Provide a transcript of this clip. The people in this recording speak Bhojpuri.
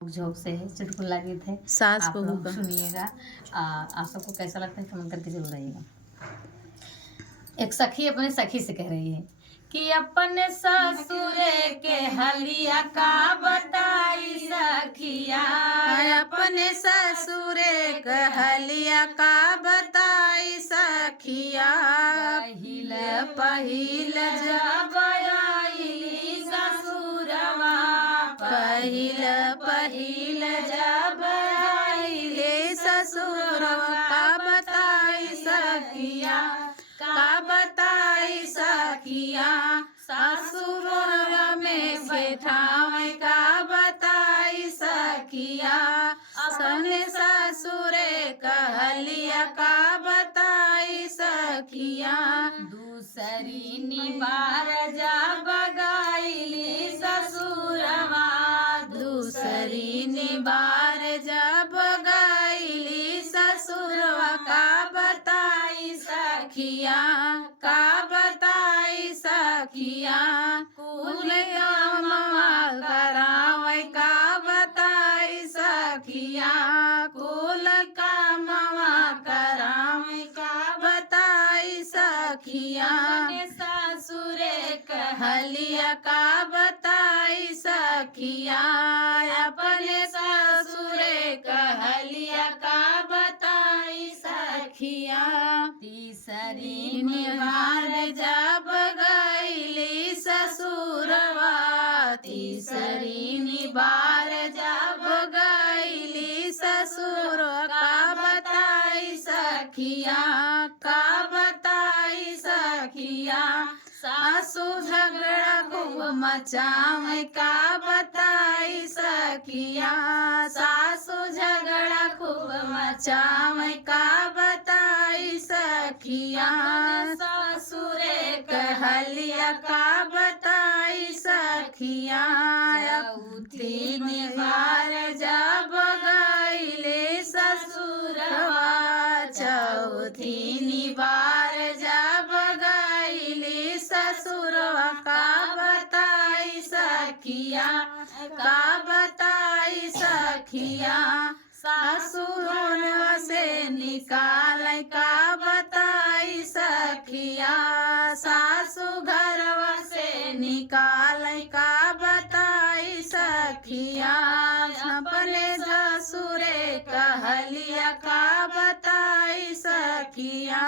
झोंक से चुटकुला गीत है। सास आप बहू लोग का। सुनिएगा। आप सबको कैसा लगता है कमेंट करके जरूर रहिएगा। एक सखी अपने सखी से कह रही है कि अपने ससुरे के हलिया का बताई सखिया, अपने ससुरे कहलिया का बताई सखिया। पहिल पहिल जब आईली ससुरवा, पहिल पहिल जब आइले ससुरवा का बताई सखिया, का बताई सखिया। ससुरवा में बैठावे का बताई सखिया, अपने ससुरे कहलिया का बताई सखिया। दूसरी निबार जब गाइली ससुरवा, दूसरी निबार जब गाइली ससुरवा का बताई सखिया, का बताई सखिया। कुल कामवा करावे का बताई सखिया, कुल कामवा करावे का बताई सखिया। ससुरे कहलिया का बताई सखिया, अपने ससुरे कहलिया का बताई सखिया। तीसरी निहार जब गईली ससुरवा, तीसरी निबार जब गईली ससुर का बताई सखिया, का बताई सखिया। सासू झगड़ा खूब मचावे का बताई सखिया, सासू झगड़ा खूब मचावे का बताई सखिया। ससुरे कहलिया का बताई सखिया, चौथी निबार जब गईले ससुरवा, चौथी निबार जब गईले ससुरवा का बताई सखिया, का बताई सखिया। सासुरवा से निकाल का बताई सखिया, सासु घरवा से निकाल का बताई सखिया। अपने ससुरे कहलिया का बताई सखिया।